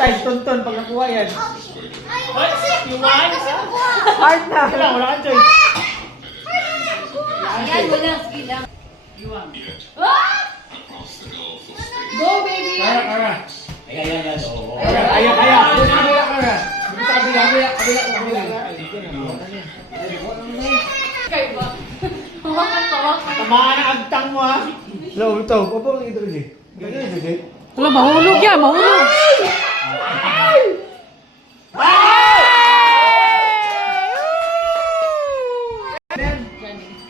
Tay, tonton pag nakuha yan. Iwan? Hard na. Wala kang choice. Yan, wala. Sige lang. Iwan. Go, baby! Kara. Ayan. Oo. Kaya. Kara. Sa kabila. Kayo ba? Hawakan. Tamaan ang agtang mo ha. Lo, ito. Opo lang ito rin. Wala, mahulog yan, mahulog.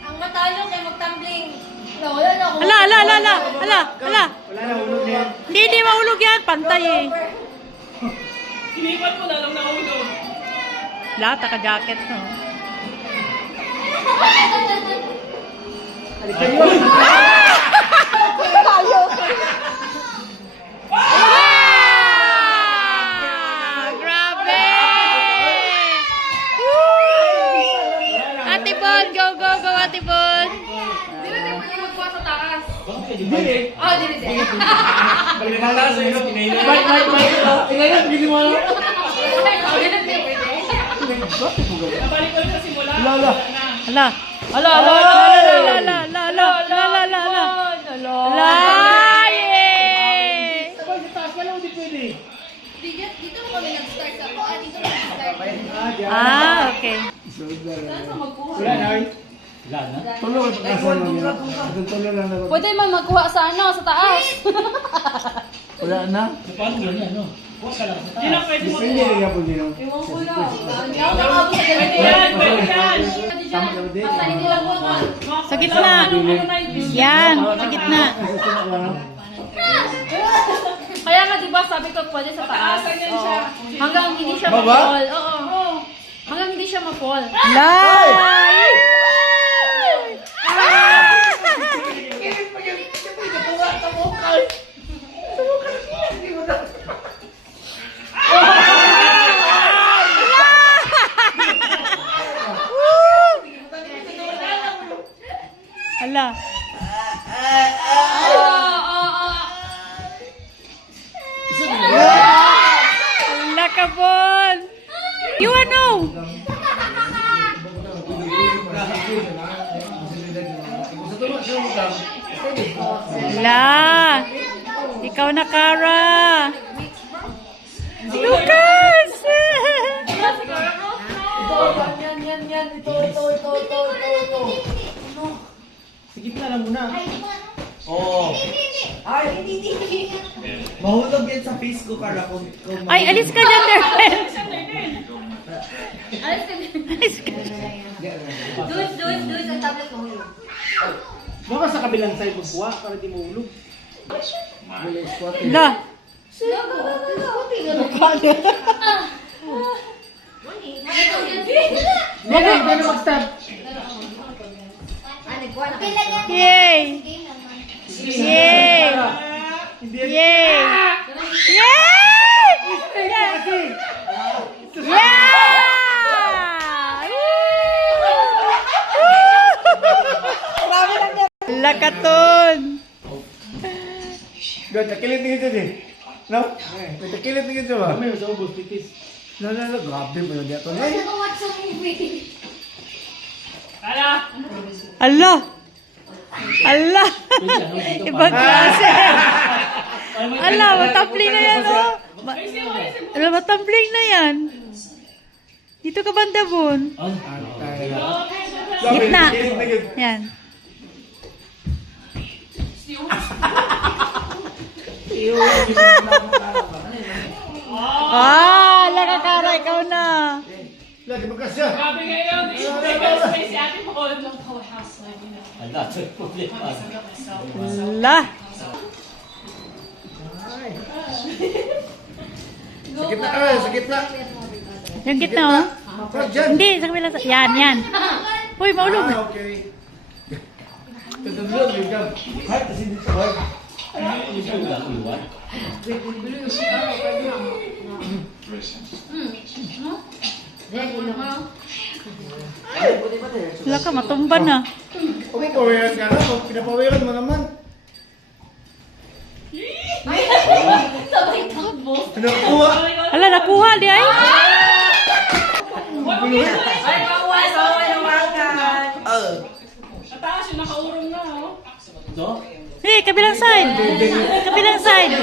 Ang matalo kay magtumbling. Wala na ako. Ala. Wala na, hulog na yan. Hindi mahulog yan, pantay eh. Iniwan mo na lang nahulog. Lahat, taka-jacket no. Alikan mo. Grabe! Ate Bon, go, Ate Bon. Di ba di mo yung magkuha sa taas? Hindi. Oh, di. Balik na tayo sa iyo, pinailan. Inayan, hindi mo alam. Nabalik ko sa simula. Lala. Ala. Ala. Yay! Sabay sa taas ka lang, hindi pwede. Dito mo kami nag-start sa dito mo nag-start. Ah, okay. Saan ka magkuha? Wala na, oy. Wala na. Tulong ang pagkasan mo niya. Tulong lang na. Pwede man magkuha sa sa taas. Wala na. So, paano yun yan, no? Huwag ka lang sa taas. Depende rin yan po din. Ewan ko lang. Pwede yan. Tama ka ba din? Basta hindi lang ko ka. Sa gitna. Yan, sa gitna. Kaya nga diba sabi ko pwede sa taas. Oo. Hanggang hindi siya Baba? ma-fall. Oo. Hanggang hindi siya ma-fall. Lay! Ala. Ala ka, Bon. You ano? Ala. Ikaw na, Kara. Lucas! Yan. Ito. Sige na lang muna. Oo. Mahulog yan sa face ko, Carla. Kung Ay, alis ka dyan, Derwin. Alis ka din. Alis ka. Dudes, ang tablet mo yun. Baka sa kabilang side magkuha para di mahulog. La. Wala na mag-stop. Yay! Yay! Yay! Yay! Lakaton! Good, nakilit nito din. No? Nakilit nito ba? Kami, sa ubos, titis. No, grabe mo yun dito. Allah! Allah! Ibang klase! Allah, matampling na yan, oh! Allah, matampling na yan! Dito ka banda, Bon? Gitna! Yan. Kara, ikaw na! Lagi magkasya. Grabe ngayon. Space si ate mo. Ala, problema. La! Sa gitna. Yung gitna, oh. Hindi, sa kabila. Yan. Uy, maulog. Okay. Tutulog, yung gab. Kahit kasi dito sa bag. Hindi ko lang iwan. Wala ka, matumba na. Pawiran ka na. Pinapawiran mo naman. Sabay takbo. Nakuha. Ala, nakuha di ay. Mataas yung nakaurong na, oh. Ito? Hey, kabilang side. Kabilang side.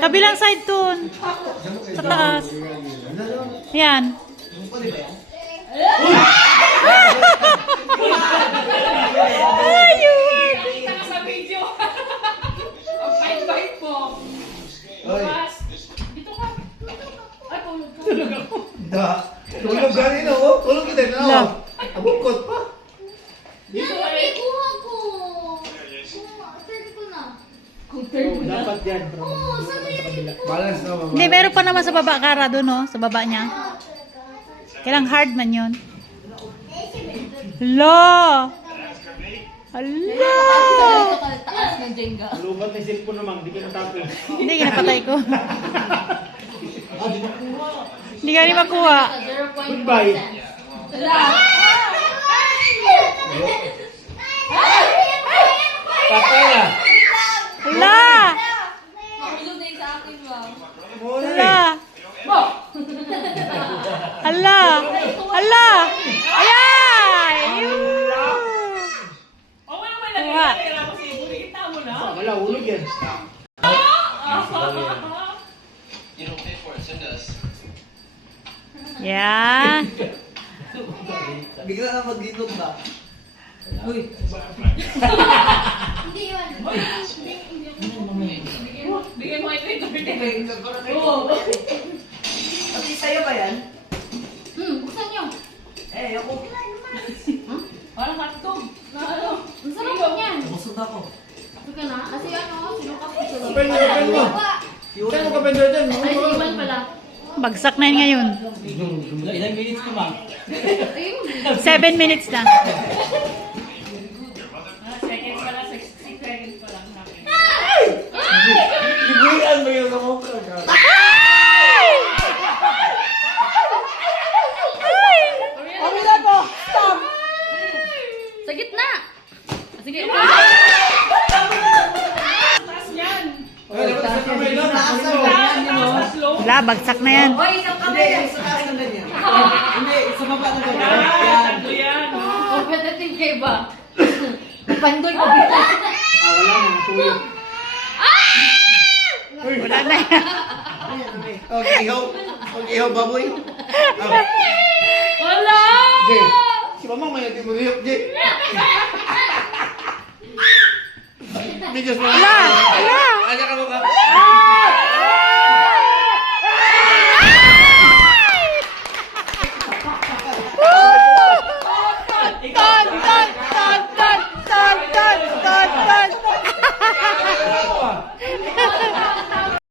Kabilang side dun. Sa taas. Yan. Ayun. Kita ka sa video. Ang bait-bait mo. Bukas. Dito ka. Ay, tulog ka. Da. Tulog ganin oh. Tulog kita na La. oh. Abukot pa. Dito ka Mami, eh. kuha ko. Turn ko na. Kung turn mo na. Dapat yan. Oo, sabi niya. Balance na Hindi, meron pa naman sa baba, Kara, doon, no? Sa baba niya. Kailang hard man yun. Hala! Hala! Taas ng Jenga. Lubat na cellphone naman. Hindi ka natapos. Hindi, kinapatay ko. Hindi ka rin makuha. 0.1%. Goodbye. Patay na. Hala! Mahulog na yun sa akin, wow. Hala! Hala! Hala! Ayan! Okay naman lagi. Kuha. Kailangan ko siguro. Kita mo na. Wala, ulog yan. Yan. Bigla na maglinog ba? Hindi yun. Bigyan mo ito. Oo. Pati sa'yo ba yan? Buksan niyo. Eh, ako. Parang hotdog. Na ano? Ang sarap po niyan. Busog ako. Ito na. Kasi ano, sinukat ko sila. Open mo, open mo. Open mo ka pendor dyan. Ay, sinuman pala. Bagsak na yun ngayon. Ilang minutes ko, ma'am? Ayun. 7 minutes na. Seconds pala. 6 seconds pa lang. Libuyan mo yung kamukha ka. Sa gitna. Sige. Taas yan. Ay, dapat sa kamay lang. Taas, slow. Wala, bagsak na yan. Hindi, sa taas na ganyan. Hindi, sa baba na ganyan. Yan. Yan. Tatlo yan. Competitive kayo ba? Pandoy ko bigla. Wala na, natulog. Wala na yan. Okay, ihaw. Okay, ihaw, baboy. Wala! Jay, si Mamang may natin mo riyok, Jay. Hindi, just mo. Wala! Wala! Aja ka mo ka.